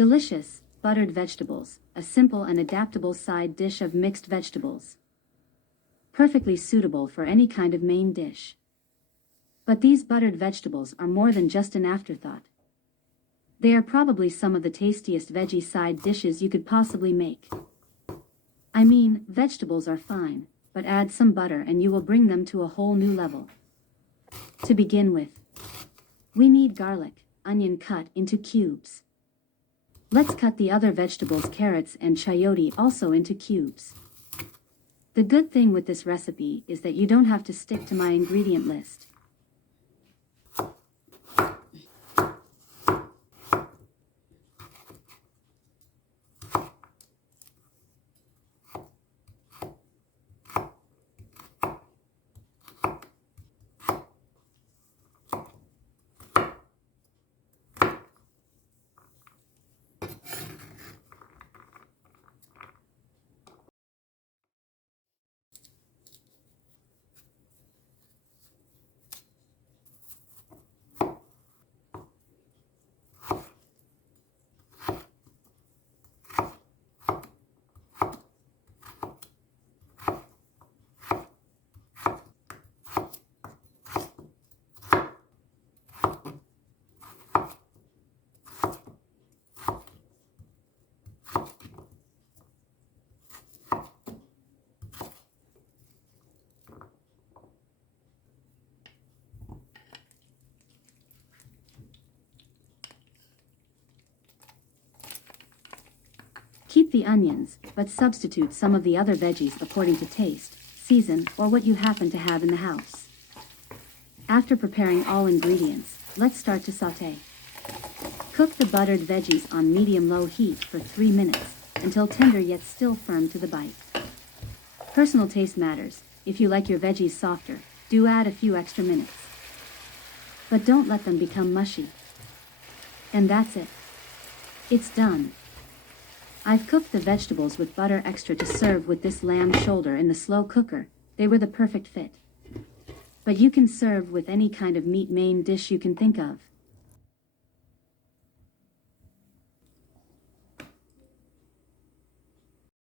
Delicious, buttered vegetables, a simple and adaptable side dish of mixed vegetables. Perfectly suitable for any kind of main dish. But these buttered vegetables are more than just an afterthought. They are probably some of the tastiest veggie side dishes you could possibly make. I mean, vegetables are fine, but add some butter and you will bring them to a whole new level. To begin with, we need garlic, onion cut into cubes. Let's cut the other vegetables, carrots and chayote, also into cubes. The good thing with this recipe is that you don't have to stick to my ingredient list. Keep the onions, but substitute some of the other veggies according to taste, season, or what you happen to have in the house. After preparing all ingredients, let's start to sauté. Cook the buttered veggies on medium-low heat for 3 minutes, until tender yet still firm to the bite. Personal taste matters. If you like your veggies softer, do add a few extra minutes. But don't let them become mushy. And that's it. It's done. I've cooked the vegetables with butter extra to serve with this lamb shoulder in the slow cooker. They were the perfect fit. But you can serve with any kind of meat main dish you can think of.